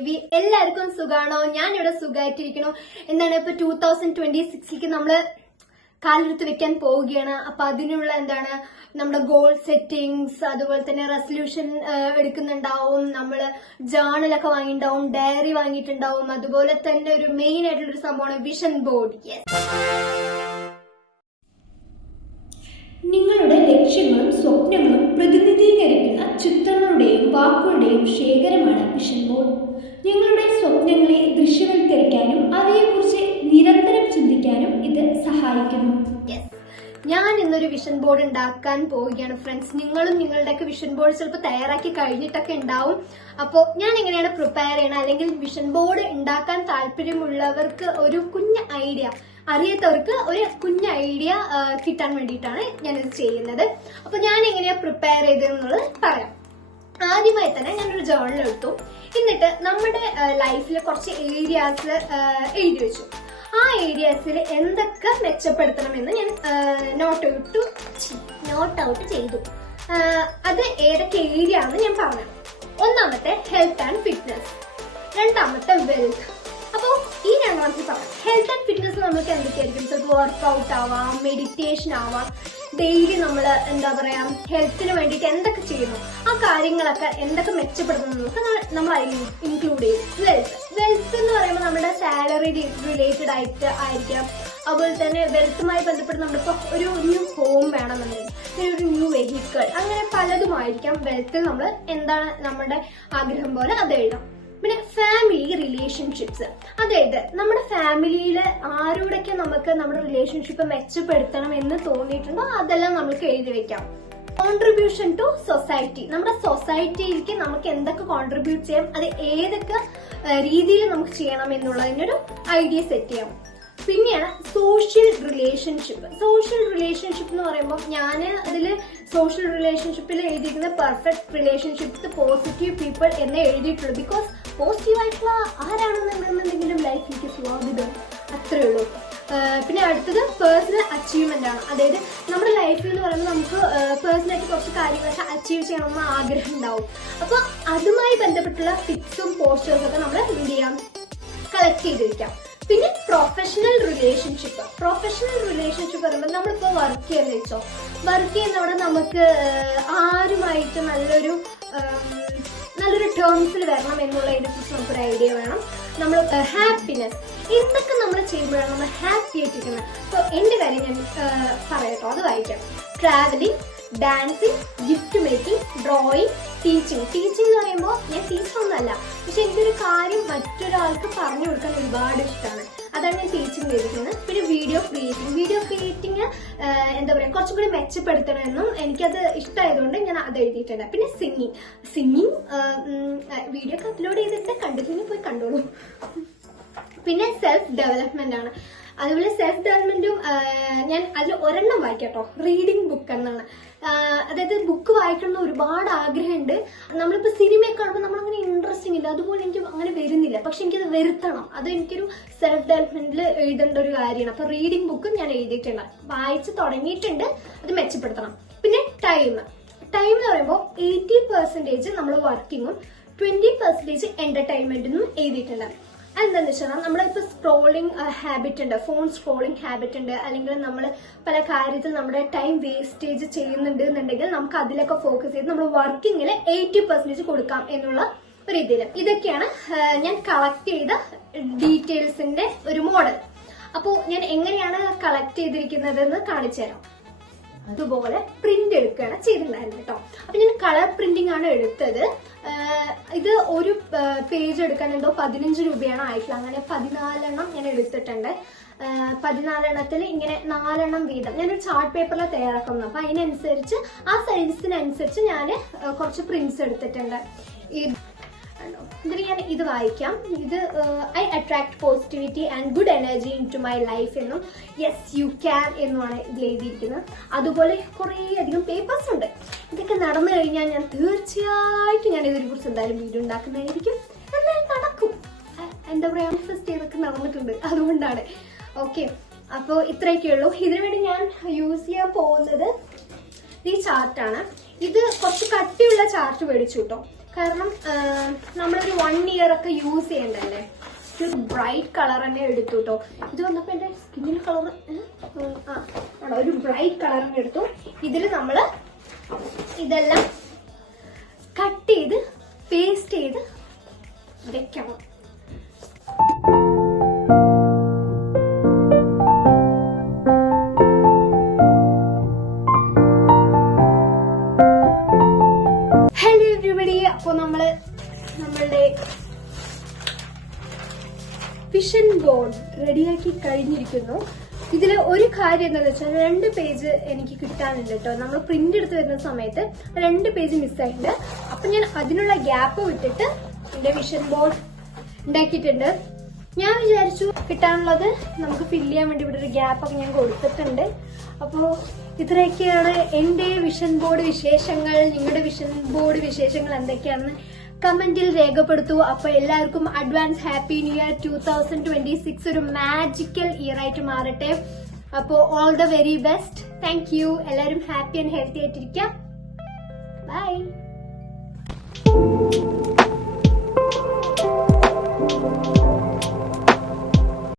ദേവി. എല്ലാവർക്കും സുഖാണോ? ഞാനിവിടെ സുഖമായിട്ടിരിക്കണു. എന്താണ് ഇപ്പൊ 2026ക്ക് നമ്മള് കാലെടുത്ത് വെക്കാൻ പോവുകയാണ്. അപ്പൊ അതിനുള്ള നമ്മുടെ ഗോൾ സെറ്റിംഗ്സ്, അതുപോലെ തന്നെ റെസൊല്യൂഷൻ എടുക്കുന്നുണ്ടാവും. നമ്മള് ജേർണലൊക്കെ വാങ്ങിയിട്ടുണ്ടാവും, ഡയറി വാങ്ങിയിട്ടുണ്ടാവും. അതുപോലെ തന്നെ ഒരു മെയിൻ ആയിട്ടുള്ള ഒരു സംഭവമാണ് വിഷൻ ബോർഡ്. നിങ്ങളുടെ ലക്ഷ്യങ്ങളും സ്വപ്നങ്ങളും പ്രതിനിധീകരിക്കുന്ന ചിത്രങ്ങളുടെയും വാക്കുകളുടെയും ശേഖരമാണ് വിഷൻ ബോർഡ്. നിങ്ങളുടെ സ്വപ്നങ്ങളെ ദൃശ്യവൽക്കരിക്കാനും അവയെക്കുറിച്ച് നിരന്തരം ചിന്തിക്കാനും ഇത് സഹായിക്കുന്നു. ഞാൻ ഇന്നൊരു വിഷൻ ബോർഡ് ഉണ്ടാക്കാൻ പോവുകയാണ് ഫ്രണ്ട്സ്. നിങ്ങളും നിങ്ങളുടെയൊക്കെ വിഷൻ ബോർഡ് ചിലപ്പോൾ തയ്യാറാക്കി കഴിഞ്ഞിട്ടൊക്കെ ഉണ്ടാവും. അപ്പോൾ ഞാൻ എങ്ങനെയാണ് പ്രിപ്പയർ ചെയ്യണം, അല്ലെങ്കിൽ വിഷൻ ബോർഡ് ഉണ്ടാക്കാൻ താല്പര്യമുള്ളവർക്ക് ഒരു കുഞ്ഞ് ഐഡിയ, അറിയാത്തവർക്ക് ഒരു കുഞ്ഞ് ഐഡിയ കിട്ടാൻ വേണ്ടിയിട്ടാണ് ഞാനിത് ചെയ്യുന്നത്. അപ്പൊ ഞാൻ എങ്ങനെയാ പ്രിപ്പയർ ചെയ്തതെന്നുള്ളത് പറയാം. ആദ്യമായി തന്നെ ഞാനൊരു ജേർണൽ എടുത്തു. എന്നിട്ട് നമ്മുടെ ലൈഫിൽ കുറച്ച് ഏരിയാസ് എഴുതി വെച്ചു. ആ ഏരിയാസിൽ എന്തൊക്കെ മെച്ചപ്പെടുത്തണമെന്ന് ഞാൻ നോട്ട് ഔട്ട് ചെയ്തു. അത് ഏതൊക്കെ ഏരിയ ആണെന്ന് ഞാൻ പറഞ്ഞു. ഒന്നാമത്തെ ഹെൽത്ത് ആൻഡ് ഫിറ്റ്നസ്, രണ്ടാമത്തെ വെൽത്ത്. അപ്പോൾ ഈ രണ്ടാമത്തെ പറയാം. ഹെൽത്ത് ആൻഡ് ഫിറ്റ്നസ് നമുക്ക് എന്തൊക്കെയായിരിക്കും? ചിലപ്പോൾ വർക്ക്ഔട്ട് ആവാം, മെഡിറ്റേഷൻ ആവാം, ഡെയിലി നമ്മൾ ഹെൽത്തിന് വേണ്ടിയിട്ട് എന്തൊക്കെ ചെയ്യുന്നു ആ കാര്യങ്ങളൊക്കെ എന്തൊക്കെ മെച്ചപ്പെടുത്തുന്നു നമ്മൾ ഇൻക്ലൂഡ് ചെയ്യും. വെൽത്ത് എന്ന് പറയുമ്പോൾ നമ്മുടെ സാലറി റിലേറ്റഡ് ആയിട്ട് ആയിരിക്കാം. അതുപോലെ തന്നെ വെൽത്തുമായി ബന്ധപ്പെട്ട് നമ്മളിപ്പോൾ ഒരു ന്യൂ ഹോം വേണമെന്നുണ്ടെങ്കിൽ, ഒരു ന്യൂ വെഹിക്കിൾ, അങ്ങനെ പലതുമായിരിക്കാം. വെൽത്തിൽ നമ്മൾ എന്താണ് നമ്മുടെ ആഗ്രഹം പോലെ അത് എഴുതാം. പിന്നെ ഫാമിലി റിലേഷൻഷിപ്സ്, അതായത് നമ്മുടെ ഫാമിലിയിൽ ആരോടൊക്കെ നമുക്ക് നമ്മുടെ റിലേഷൻഷിപ്പ് മെച്ചപ്പെടുത്തണം എന്ന് തോന്നിയിട്ടുണ്ടോ അതെല്ലാം നമുക്ക് എഴുതി വെക്കാം. കോൺട്രിബ്യൂഷൻ ടു സൊസൈറ്റി, നമ്മുടെ സൊസൈറ്റിയിലേക്ക് നമുക്ക് എന്തൊക്കെ കോൺട്രിബ്യൂട്ട് ചെയ്യാം, അത് ഏതൊക്കെ രീതിയിൽ നമുക്ക് ചെയ്യണം എന്നുള്ളതിനൊരു ഐഡിയ സെറ്റ് ചെയ്യാം. പിന്നെയാണ് സോഷ്യൽ റിലേഷൻഷിപ്പ്. സോഷ്യൽ റിലേഷൻഷിപ്പ് എന്ന് പറയുമ്പോൾ ഞാൻ അതിൽ സോഷ്യൽ റിലേഷൻഷിപ്പിൽ എഴുതിയിരിക്കുന്ന പെർഫെക്റ്റ് റിലേഷൻഷിപ്സ്, പോസിറ്റീവ് പീപ്പിൾ എന്നേ എഴുതിയിട്ടുള്ളൂ. ബിക്കോസ് പോസിറ്റീവായിട്ടുള്ള ആരാണെന്നുണ്ടെങ്കിലും ലൈഫിലേക്ക് സ്വാഗതം, അത്രേ ഉള്ളൂ. പിന്നെ അടുത്തത് പേഴ്സണൽ അച്ചീവ്മെന്റ് ആണ്. അതായത് നമ്മുടെ ലൈഫിൽ എന്ന് പറയുമ്പോൾ നമുക്ക് പേഴ്സണലായിട്ട് കുറച്ച് കാര്യങ്ങളൊക്കെ അച്ചീവ് ചെയ്യണമെന്ന് ആഗ്രഹം ഉണ്ടാവും. അപ്പൊ അതുമായി ബന്ധപ്പെട്ടുള്ള ടിപ്സും പോസ്റ്റേഴ്സും ഒക്കെ നമ്മൾ എന്ത് ചെയ്യാം, കളക്ട് ചെയ്തിരിക്കാം. പിന്നെ പ്രൊഫഷണൽ റിലേഷൻഷിപ്പ്. പ്രൊഫഷണൽ റിലേഷൻഷിപ്പ് പറയുമ്പോൾ നമ്മളിപ്പോ വർക്ക് ചെയ്യുന്ന വെച്ചോ, വർക്ക് ചെയ്യുന്നവിടെ നമുക്ക് ആരുമായിട്ട് നല്ലൊരു ടേംസിൽ വരണം എന്നുള്ളതിനെ കുറിച്ച് നമുക്കൊരു ഐഡിയ വേണം. നമ്മൾ ഹാപ്പിനെസ്, എന്തൊക്കെ നമ്മൾ ചെയ്യുമ്പോഴാണ് നമ്മൾ ഹാപ്പി ആയിട്ടിരിക്കുന്നത്. അപ്പോൾ എന്റെ കാര്യം ഞാൻ പറയട്ടോ, അത് വായിക്കാം. Travelling, dancing, gift making, drawing, teaching. Teaching എന്ന് പറയുമ്പോൾ ഞാൻ ടീച്ചറൊന്നുമല്ല, പക്ഷെ എനിക്കൊരു കാര്യം മറ്റൊരാൾക്ക് പറഞ്ഞു കൊടുക്കാൻ ഒരുപാട് ഇഷ്ടമാണ്. അതാണ് ഞാൻ ടീച്ചിങ് ചെയ്തിരിക്കുന്നത്. പിന്നെ വീഡിയോ ക്രിയേറ്റിംഗ് കുറച്ചും കൂടി മെച്ചപ്പെടുത്തണമെന്നും എനിക്കത് ഇഷ്ടമായതുകൊണ്ട് ഞാൻ അത് എഴുതിയിട്ടുണ്ട്. പിന്നെ സിംഗിങ് വീഡിയോ ഒക്കെ അപ്ലോഡ് ചെയ്തിട്ട് കണ്ടില്ലെങ്കിൽ പോയി കണ്ടോളൂ. പിന്നെ സെൽഫ് ഡെവലപ്മെന്റ് ആണ്. അതുപോലെ സെൽഫ് ഡെവലപ്മെന്റും ഞാൻ അതിൽ ഒരെണ്ണം വായിക്കാട്ടോ, റീഡിംഗ് ബുക്ക് എന്നാണ്. അതായത് ബുക്ക് വായിക്കണം എന്ന് ഒരുപാട് ആഗ്രഹമുണ്ട്. നമ്മളിപ്പോൾ സിനിമയൊക്കെ കാണുമ്പോൾ നമ്മളങ്ങനെ ഇൻട്രസ്റ്റിംഗ് ഇല്ല, അതുപോലെ എനിക്ക് അങ്ങനെ വരുന്നില്ല. പക്ഷെ എനിക്കത് വരുത്തണം, അത് എനിക്കൊരു സെൽഫ് ഡെവലപ്മെന്റിൽ എഴുതേണ്ട ഒരു കാര്യമാണ്. അപ്പൊ റീഡിംഗ് ബുക്കും ഞാൻ എഴുതിയിട്ടുണ്ട്, വായിച്ച് തുടങ്ങിയിട്ടുണ്ട്, അത് മെച്ചപ്പെടുത്തണം. പിന്നെ ടൈം എന്ന് പറയുമ്പോൾ 80% നമ്മൾ വർക്കിങ്ങും 20% എന്റർടൈൻമെന്റിനും എഴുതിയിട്ടുണ്ട്. എന്താന്ന് വെച്ചാൽ നമ്മളിപ്പോ സ്ക്രോളിംഗ് ഹാബിറ്റ് ഉണ്ട്, ഫോൺ സ്ക്രോളിംഗ് ഹാബിറ്റ് ഉണ്ട്, അല്ലെങ്കിൽ നമ്മൾ പല കാര്യത്തിൽ നമ്മുടെ ടൈം വേസ്റ്റേജ് ചെയ്യുന്നുണ്ട് എന്നുണ്ടെങ്കിൽ നമുക്ക് അതിലൊക്കെ ഫോക്കസ് ചെയ്ത് നമ്മൾ വർക്കിങ്ങിൽ 80% കൊടുക്കാം എന്നുള്ള ഒരു രീതിയിൽ. ഇതൊക്കെയാണ് ഞാൻ കളക്ട് ചെയ്ത ഡീറ്റെയിൽസിന്റെ ഒരു മോഡൽ. അപ്പോൾ ഞാൻ എങ്ങനെയാണ് കളക്ട് ചെയ്തിരിക്കുന്നതെന്ന് കാണിച്ചു തരാം. അതുപോലെ പ്രിന്റ് എടുക്കുകയാണ് ചെയ്തിട്ടുണ്ടായിരുന്നു കേട്ടോ. അപ്പൊ ഞാൻ കളർ പ്രിന്റിംഗ് ആണ് എടുത്തത്. ഇത് ഒരു പേജ് എടുക്കാൻ എന്തോ 15 രൂപയാണ് ആയിട്ടുള്ളത്. അങ്ങനെ 14 ഞാൻ എടുത്തിട്ടുണ്ട്. 14 ഇങ്ങനെ 4 വീതം ഞാനൊരു ചാർട്ട് പേപ്പറിൽ തയ്യാറാക്കുന്നു. അപ്പൊ അതിനനുസരിച്ച് ആ സൈസിനനുസരിച്ച് ഞാൻ കുറച്ച് പ്രിന്റ്സ് എടുത്തിട്ടുണ്ട്. ഇതിൽ ഞാൻ ഇത് വായിക്കാം. ഇത് I attract positivity and good energy into my life എന്നും യെസ് യു ക്യാൻ എന്നുമാണ് ഇതിൽ എഴുതിയിരിക്കുന്നത്. അതുപോലെ കുറേ അധികം പേപ്പേഴ്സ് ഉണ്ട്. ഇതൊക്കെ നടന്നു കഴിഞ്ഞാൽ ഞാൻ തീർച്ചയായിട്ടും ഞാൻ ഇതിനെ കുറിച്ച് എന്തായാലും വീഡിയോ ഉണ്ടാക്കുന്നതായിരിക്കും. എന്തായാലും നടക്കും, മാനിഫെസ്റ്റ് ചെയ്തൊക്കെ നടന്നിട്ടുണ്ട്, അതുകൊണ്ടാണ്. ഓക്കെ, അപ്പോൾ ഇത്രയൊക്കെ ഉള്ളൂ. ഇതിനുവേണ്ടി ഞാൻ യൂസ് ചെയ്യാൻ പോകുന്നത് ഈ ചാർട്ടാണ്. ഇത് കുറച്ച് കട്ടിയുള്ള ചാർട്ട് മേടിച്ചു കേട്ടോ. കാരണം നമ്മളൊരു 1 year ഒക്കെ യൂസ് ചെയ്യണ്ടല്ലേ. ഒരു ബ്രൈറ്റ് കളർ തന്നെ എടുത്തു കേട്ടോ. ഇത് വന്നപ്പോ എന്റെ സ്കിന്നിന് കളർ ഒരു ബ്രൈറ്റ് കളർ തന്നെ എടുത്തു. ഇതിൽ നമ്മള് ഇതെല്ലാം കട്ട് ചെയ്ത് പേസ്റ്റ് ചെയ്ത് വെക്കണം. ഹലോ എവരിബഡി, അപ്പോൾ നമ്മളുടെ വിഷൻ ബോർഡ് റെഡിയാക്കി കഴിഞ്ഞിരിക്കുന്നു. ഇതിൽ ഒരു കാര്യം എന്താണെന്ന് വെച്ചാൽ 2 പേജ് എനിക്ക് കിട്ടാനുണ്ട് കേട്ടോ. നമ്മൾ പ്രിന്റ് എടുത്ത് വരുന്ന സമയത്ത് 2 പേജ് മിസ്സായിട്ടുണ്ട്. അപ്പൊ ഞാൻ അതിനുള്ള ഗ്യാപ്പ് വിട്ടിട്ട് എന്റെ വിഷൻ ബോർഡ് ഉണ്ടാക്കിയിട്ടുണ്ട്. ഞാൻ വിചാരിച്ചു കിട്ടാനുള്ളത് നമുക്ക് ഫില്ല് ചെയ്യാൻ വേണ്ടി ഇവിടെ ഒരു ഗ്യാപ്പ് ഒക്കെ ഞാൻ കൊടുത്തിട്ടുണ്ട്. അപ്പോൾ ഇത്രയൊക്കെയാണ് എന്റെ വിഷൻ ബോർഡ് വിശേഷങ്ങൾ. നിങ്ങളുടെ വിഷൻ ബോർഡ് വിശേഷങ്ങൾ എന്തൊക്കെയാണെന്ന് കമന്റിൽ രേഖപ്പെടുത്തൂ. അപ്പൊ എല്ലാവർക്കും അഡ്വാൻസ് ഹാപ്പി ന്യൂ ഇയർ 2026 ഒരു മാജിക്കൽ ഇയർ ആയിട്ട് മാറട്ടെ. അപ്പോ all the very best. Thank you. എല്ലാവരും ഹാപ്പി ആൻഡ് ഹെൽത്തി ആയിട്ടിരിക്കാം. ബൈ.